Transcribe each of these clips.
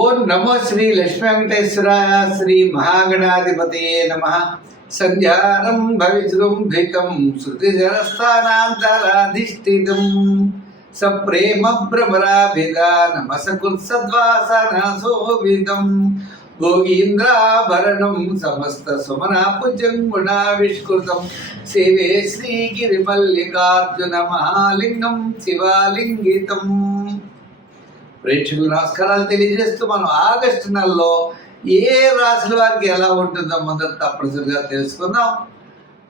ఓం నమో శ్రీ లక్ష్మీ వెంకటేశ్వరాయ శ్రీ మహాగణాధిపతయే నమః. సంధ్యారం భవిజృంభికం శృతిజరస్థానాంతరాధిష్ఠితం సప్రేమ భ్రమరాభిధానమసకృత్సద్వాసనశోభితం భోగీంద్రాభరణం సమస్త సుమనాపుజం గుణావిష్కృతం సేవే శ్రీగిరిమల్లికార్జున మహాలింగం శివాలింగితం. ప్రేక్షకులు నమస్కారాలు తెలియజేస్తూ మనం ఆగస్టు నెలలో ఏ రాశుల వారికి ఎలా ఉంటుందో మొదట తప్పనిసరిగా తెలుసుకుందాం.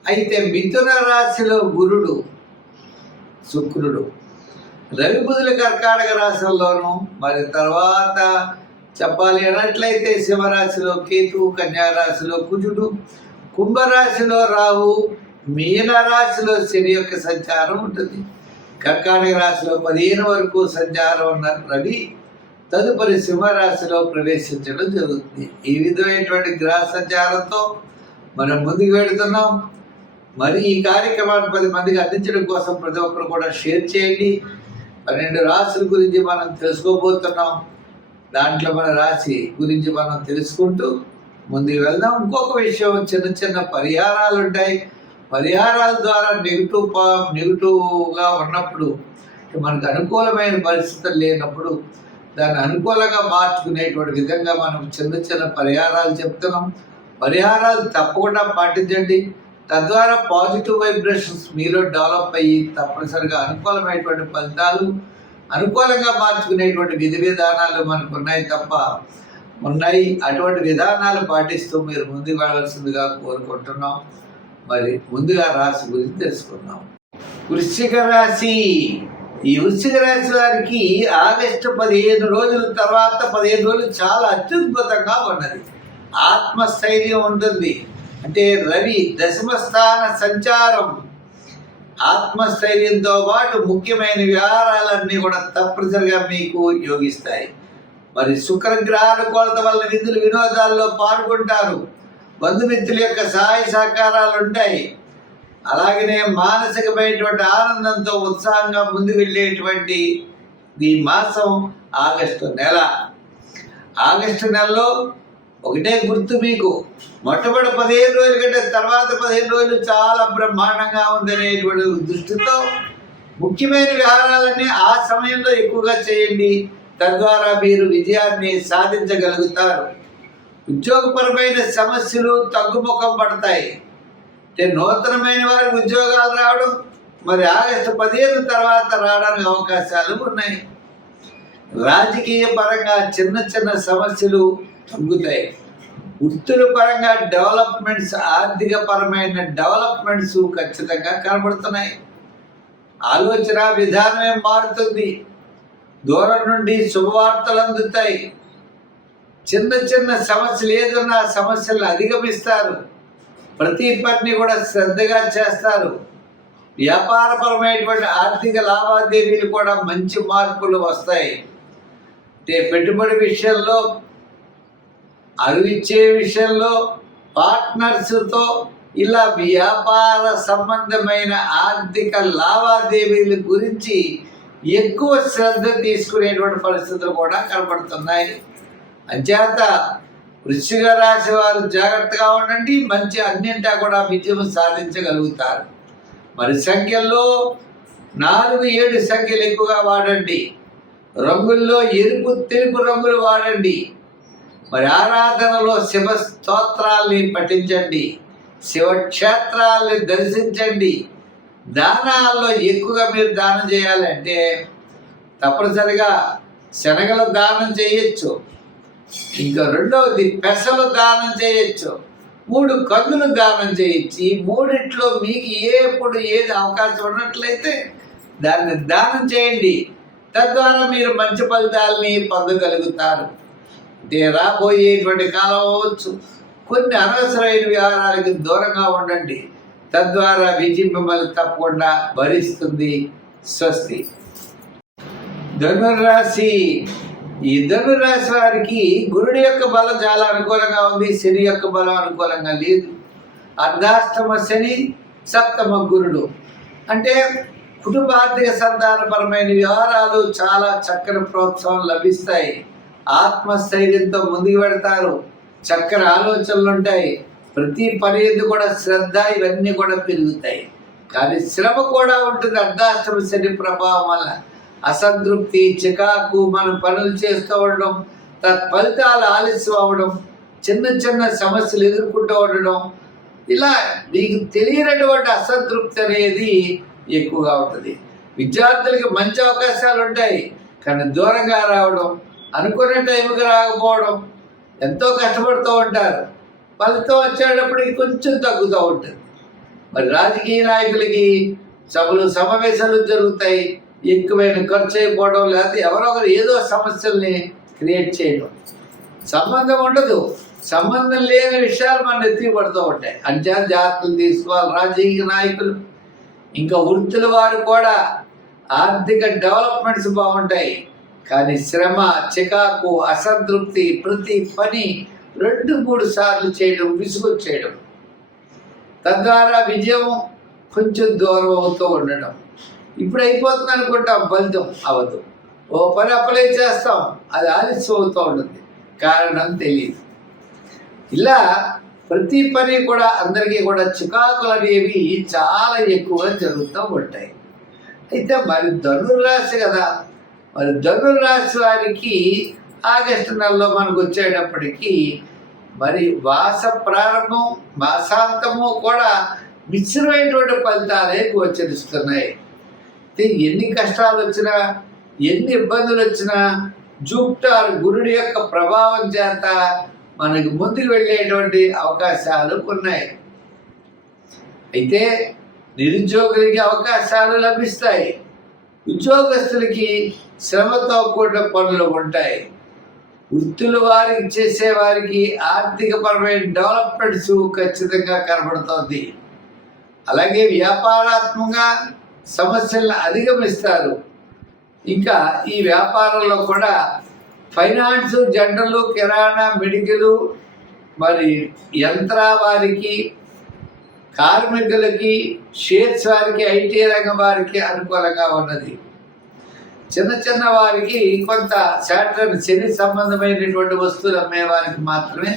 అయితే మిథున రాశిలో గురుడు, శుక్రుడు, రవి బుధుల కర్కాటక రాశుల్లోనూ, మరి తర్వాత చెప్పాలి అన్నట్లయితే సింహరాశిలో కేతువు, కన్యారాశిలో కుజుడు, కుంభరాశిలో రాహు, మీనరాశిలో శని యొక్క సంచారం ఉంటుంది. కర్కాటక రాశిలో 15 వరకు సంచారం ఉన్న రవి తదుపరి సింహరాశిలో ప్రవేశించడం జరుగుతుంది. ఈ విధమైనటువంటి గ్రహ సంచారంతో మనం ముందుకు వెళుతున్నాం. మరి ఈ కార్యక్రమాన్ని 10 మందికి అందించడం కోసం ప్రతి ఒక్కరు కూడా షేర్ చేయండి. 12 రాశుల గురించి మనం తెలుసుకోబోతున్నాం. దాంట్లో మన రాశి గురించి మనం తెలుసుకుంటూ ముందుకు వెళ్దాం. ఇంకొక విషయం, చిన్న చిన్న పరిహారాలు ఉంటాయి. పరిహారాల ద్వారా నెగిటివ్గా ఉన్నప్పుడు, మనకు అనుకూలమైన పరిస్థితులు లేనప్పుడు దాన్ని అనుకూలంగా మార్చుకునేటువంటి విధంగా మనం చిన్న చిన్న పరిహారాలు చెప్తున్నాం. పరిహారాలు తప్పకుండా పాటించండి. తద్వారా పాజిటివ్ వైబ్రేషన్స్ మీలో డెవలప్ అయ్యి తప్పనిసరిగా అనుకూలమైనటువంటి ఫలితాలు, అనుకూలంగా మార్చుకునేటువంటి విధి విధానాలు మనకు ఉన్నాయి. అటువంటి విధానాలు పాటిస్తూ మీరు ముందుకు వెళ్ళాల్సిందిగా కోరుకుంటున్నాం. మరి ముందుగా రాశి గురించి తెలుసుకుందాం. వృశ్చిక రాశి. ఈ వృశ్చిక రాశి వారికి ఆగస్టు 15 రోజుల తర్వాత 15 రోజులు చాలా అత్యద్భుతంగా ఉన్నది. ఆత్మస్థైర్యం ఉంటుంది. అంటే రవి దశమ స్థాన సంచారం ఆత్మస్థైర్యంతో పాటు ముఖ్యమైన వ్యవహారాలన్నీ కూడా తప్పనిసరిగా మీకు యోగిస్తాయి. మరి శుక్రగ్రహానుకూలత వల్ల విందులు వినోదాల్లో పాల్గొంటారు. బంధుమిత్రుల యొక్క సహాయ సహకారాలు ఉంటాయి. అలాగనే మానసికమైనటువంటి ఆనందంతో ఉత్సాహంగా ముందు వెళ్ళేటువంటి ఈ మాసం ఆగస్టు నెల. ఆగస్టు నెలలో ఒకటే గుర్తు మీకు, మొట్టమొదటి 15 రోజుల కంటే తర్వాత 15 రోజులు చాలా బ్రహ్మాండంగా ఉందనేటువంటి దృష్టితో ముఖ్యమైన వ్యవహారాలన్నీ ఆ సమయంలో ఎక్కువగా చేయండి. తద్వారా మీరు విజయాన్ని సాధించగలుగుతారు. ఉద్యోగపరమైన సమస్యలు తగ్గుముఖం పడతాయి. అంటే నూతనమైన వారికి ఉద్యోగాలు రావడం మరి ఆగస్టు 15 తర్వాత రావడానికి అవకాశాలు ఉన్నాయి. రాజకీయ పరంగా చిన్న చిన్న సమస్యలు తగ్గుతాయి. వృత్తుల పరంగా డెవలప్మెంట్స్, ఆర్థిక పరమైన డెవలప్మెంట్స్ ఖచ్చితంగా కనబడుతున్నాయి. ఆలోచన విధానమే మారుతుంది. దూరం నుండి శుభవార్తలు అందుతాయి. చిన్న చిన్న సమస్యలు ఏదన్నా సమస్యలను అధిగమిస్తారు. ప్రతి పనిని కూడా శ్రద్ధగా చేస్తారు. వ్యాపారపరమైనటువంటి ఆర్థిక లావాదేవీలు కూడా మంచి మార్పులు వస్తాయి. అంటే పెట్టుబడి విషయంలో, అరువిచ్చే విషయంలో, పార్ట్నర్స్తో ఇలా వ్యాపార సంబంధమైన ఆర్థిక లావాదేవీల గురించి ఎక్కువ శ్రద్ధ తీసుకునేటువంటి పరిస్థితులు కూడా కనబడుతున్నాయి. అంచేత వృశ్చిక రాశి వారు జాగ్రత్తగా ఉండండి. మంచి అన్నింటా కూడా విజయం సాధించగలుగుతారు. మరి సంఖ్యల్లో 4, 7 సంఖ్యలు ఎక్కువగా వాడండి. రంగుల్లో ఎరుపు, తెలుపు రంగులు వాడండి. మరి ఆరాధనలో శివ స్తోత్రాల్ని పఠించండి. శివక్షేత్రాల్ని దర్శించండి. దానాల్లో ఎక్కువగా మీరు దానం చేయాలంటే తప్పనిసరిగా శనగలు దానం చేయొచ్చు. ఇంకా రెండవది పెసలు దానం చేయొచ్చు. 3 కందులు దానం చేయొచ్చు. ఈ మూడిట్లో మీకు ఎప్పుడు ఏది అవకాశం ఉన్నట్లయితే దాన్ని దానం చేయండి. తద్వారా మీరు మంచి ఫలితాలని పొందగలుగుతారు. అంటే రాబోయేటువంటి కాలం అవ్వచ్చు, కొన్ని అనవసరమైన వ్యవహారాలకి దూరంగా ఉండండి. తద్వారా విజయం మిమ్మల్ని తప్పకుండా భరిస్తుంది. స్వస్తి. ధనుర్రాశి. ఈ ధనుర్రాశి వారికి గురుడి యొక్క బలం చాలా అనుకూలంగా ఉంది. శని యొక్క బలం అనుకూలంగా లేదు. అర్ధాష్టమ శని, సప్తమ గురుడు. అంటే కుటుంబార్థిక సంతానపరమైన వ్యవహారాలు చాలా చక్కని ప్రోత్సాహం లభిస్తాయి. ఆత్మస్థైర్యంతో ముందుకు పెడతారు, చక్కని ఆలోచనలు ఉంటాయి, ప్రతి పని ఎందుకు కూడా శ్రద్ధ ఇవన్నీ కూడా పెరుగుతాయి. కానీ శ్రమ కూడా ఉంటుంది. అర్ధాష్టమ శని ప్రభావం వల్ల అసంతృప్తి, చికాకు, మనం పనులు చేస్తూ ఉండడం, తత్ఫలితాలు ఆలస్యం అవ్వడం, చిన్న చిన్న సమస్యలు ఎదుర్కొంటూ ఉండడం, ఇలా మీకు తెలియనటువంటి అసంతృప్తి అనేది ఎక్కువగా ఉంటుంది. విద్యార్థులకి మంచి అవకాశాలు ఉంటాయి, కానీ దూరంగా రావడం, అనుకునే టైంకి రాకపోవడం, ఎంతో కష్టపడుతూ ఉంటారు, ఫలితం వచ్చేటప్పటికి కొంచెం తగ్గుతూ ఉంటుంది. మరి రాజకీయ నాయకులకి సభలు సమావేశాలు జరుగుతాయి, ఎక్కువైన ఖర్చు అయిపోవడం, లేకపోతే ఎవరొకరు ఏదో సమస్యల్ని క్రియేట్ చేయడం, సంబంధం ఉండదు, సంబంధం లేని విషయాలు మన ఎత్తి పడుతూ ఉంటాయి. అంటే జాగ్రత్తలు తీసుకోవాలి రాజకీయ నాయకులు. ఇంకా వృత్తుల వారు కూడా ఆర్థిక డెవలప్మెంట్స్ బాగుంటాయి, కానీ శ్రమ, చికాకు, అసంతృప్తి, ప్రతి పని 2-3 సార్లు చేయడం, విసుగొచ్చేయడం, తద్వారా విజయం కొంచెం దూరం అవుతూ ఉండడం. ఇప్పుడు అయిపోతుంది అనుకుంటాం, ఫలితం అవ్వదు. ఓ పని అప్లై చేస్తాం, అది ఆలస్యం అవుతూ ఉంటుంది, కారణం తెలియదు. ఇలా ప్రతి పని కూడా అందరికీ కూడా చికాకులు అనేవి చాలా ఎక్కువగా జరుగుతూ ఉంటాయి. అయితే మరి ధనుర్రాశి కదా, మరి ధనుర్రాశి వారికి ఆగస్టు నెలలో మనకు వచ్చేటప్పటికీ మరి మాస ప్రారంభం, మాసాంతము కూడా మిశ్రమైనటువంటి ఫలితాలే గోచరిస్తున్నాయి. ఎన్ని కష్టాలు వచ్చినా, ఎన్ని ఇబ్బందులు వచ్చినా, జూపిటర్ గురుడి యొక్క ప్రభావం చేత మనకి ముందుకు వెళ్ళేటువంటి అవకాశాలు ఉన్నాయి. అయితే నిరుద్యోగులకి అవకాశాలు లభిస్తాయి, ఉద్యోగస్తులకి శ్రమతో కూడిన పనులు ఉంటాయి, వృత్తుల వారికి చేసేవారికి ఆర్థికపరమైన డెవలప్మెంట్స్ ఖచ్చితంగా కనబడుతోంది. అలాగే వ్యాపారాత్మకంగా సమస్యలను అధిగమిస్తారు. ఇంకా ఈ వ్యాపారంలో కూడా ఫైనాన్స్, జనరల్, కిరాణా, మెడికల్, మరి యంత్ర వారికి, కార్మికులకి, షేర్స్ వారికి, ఐటీ రంగం వారికి అనుకూలంగా ఉన్నది. చిన్న చిన్న వారికి కొంత శాటర్న్ శని సంబంధమైనటువంటి వస్తువులు అమ్మే వారికి మాత్రమే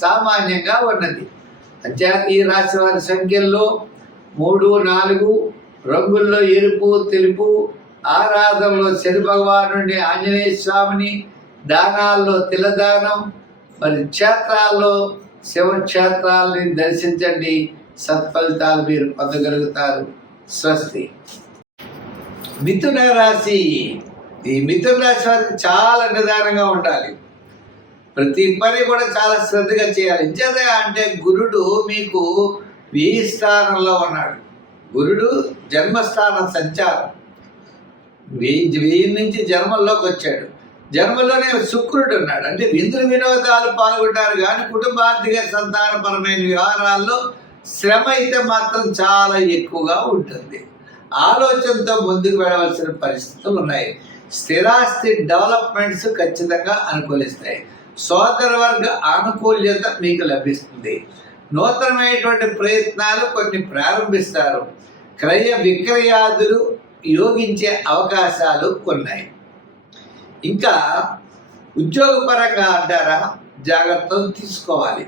సామాన్యంగా ఉన్నది. అంచేత ఈ రాశి వారి సంఖ్యల్లో 3, 4, రంగుల్లో ఎరుపు, తెలుపు, ఆరాధనలో శని భగవానుడిని, ఆంజనేయ స్వామిని, దానాల్లో తిలదానం, మరి క్షేత్రాల్లో శివక్షేత్రాలని దర్శించండి, సత్ఫలితాలు మీరు పొందగలుగుతారు. స్వస్తి. మిథున రాశి. ఈ మిథున రాశి వారికి చాలా నిదానంగా ఉండాలి, ప్రతి పని కూడా చాలా శ్రద్ధగా చేయాలి. ఇంచేత అంటే గురుడు మీకు 1000 స్థానంలో ఉన్నాడు. గురుడు జన్మస్థానం సంచారం, 1000 నుంచి జన్మల్లోకి వచ్చాడు. జన్మలోనే శుక్రుడు ఉన్నాడు. అంటే విందు వినోదాలు పాల్గొంటారు, కానీ కుటుంబార్థిక సంతానపరమైన వ్యవహారాల్లో శ్రమ అయితే మాత్రం చాలా ఎక్కువగా ఉంటుంది. ఆలోచనతో ముందుకు వెళ్ళవలసిన పరిస్థితులు ఉన్నాయి. స్థిరాస్తి డెవలప్మెంట్స్ ఖచ్చితంగా అనుకూలిస్తాయి. సోదర వర్గ ఆనుకూల్యత మీకు లభిస్తుంది. నూతనమైనటువంటి ప్రయత్నాలు కొన్ని ప్రారంభిస్తారు. క్రయ విక్రయాదులు యోగించే అవకాశాలు ఉన్నాయి. ఇంకా ఉద్యోగపరంగా అంటారా, జాగ్రత్తలు తీసుకోవాలి.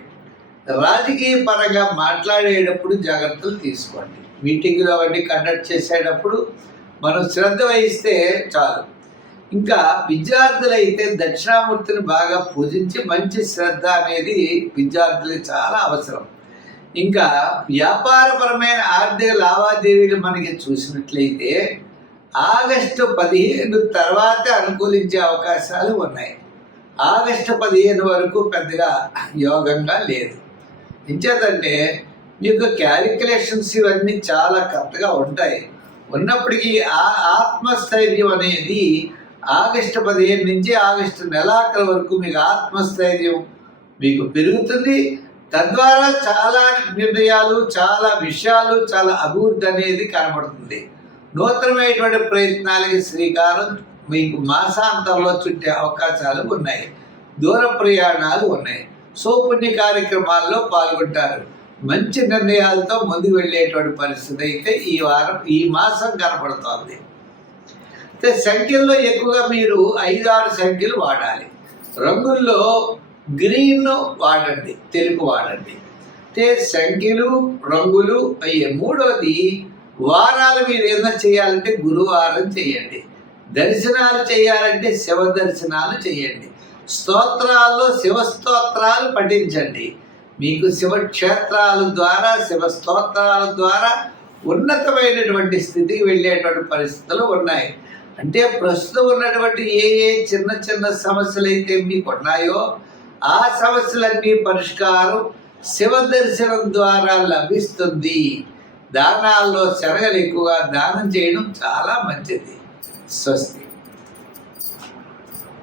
రాజకీయ పరంగా మాట్లాడేటప్పుడు జాగ్రత్తలు తీసుకోండి. మీటింగులు అవన్నీ కండక్ట్ చేసేటప్పుడు మనం శ్రద్ధ వహిస్తే చాలు. ఇంకా విద్యార్థులైతే దక్షిణామూర్తిని బాగా పూజించి మంచి శ్రద్ధ అనేది విద్యార్థులకు చాలా అవసరం. ఇంకా వ్యాపారపరమైన ఆర్థిక లావాదేవీలు మనకి చూసినట్లయితే ఆగస్టు 15 తర్వాత అనుకూలించే అవకాశాలు ఉన్నాయి. ఆగస్టు 15 వరకు పెద్దగా యోగంగా లేదు. ఇంచేతంటే మీకు క్యాలిక్యులేషన్స్ ఇవన్నీ చాలా కరెక్ట్గా ఉంటాయి. ఉన్నప్పటికీ ఆ ఆత్మస్థైర్యం అనేది ఆగస్టు 15 నుంచి ఆగస్టు నెలాఖరు వరకు మీకు ఆత్మస్థైర్యం మీకు పెరుగుతుంది. తద్వారా చాలా నిర్ణయాలు, చాలా విషయాలు, చాలా అభివృద్ధి అనేది కనబడుతుంది. నూతనమైనటువంటి ప్రయత్నాలకి శ్రీకారం మీకు మాసాంతంలో చుట్టే అవకాశాలు ఉన్నాయి. దూర ప్రయాణాలు ఉన్నాయి. సౌపుణ్య కార్యక్రమాల్లో పాల్గొంటారు. మంచి నిర్ణయాలతో ముందుకు వెళ్ళేటువంటి పరిస్థితి అయితే ఈ మాసం కనపడుతోంది. సంఖ్యల్లో ఎక్కువగా మీరు 5-6 సంఖ్యలు వాడాలి. రంగుల్లో గ్రీన్ వాడండి, తెలుపు వాడండి. అంటే సంఖ్యలు రంగులు అయ్యే. మూడోది, వారాలు మీరు ఏదైనా చేయాలంటే గురువారం చేయండి. దర్శనాలు చేయాలంటే శివ దర్శనాలు చేయండి. స్తోత్రాల్లో శివ స్తోత్రాలు పఠించండి. మీకు శివక్షేత్రాల ద్వారా, శివ స్తోత్రాల ద్వారా ఉన్నతమైనటువంటి స్థితికి వెళ్ళేటువంటి పరిస్థితులు ఉన్నాయి. అంటే ప్రస్తుతం ఉన్నటువంటి ఏ ఏ చిన్న చిన్న సమస్యలు అయితే మీకు ఉన్నాయో ఆ సమస్యలన్నీ పరిష్కారం శివ దర్శనం ద్వారా లభిస్తుంది. దానాల్లో శనగలు ఎక్కువగా దానం చేయడం చాలా మంచిది. స్వస్తి.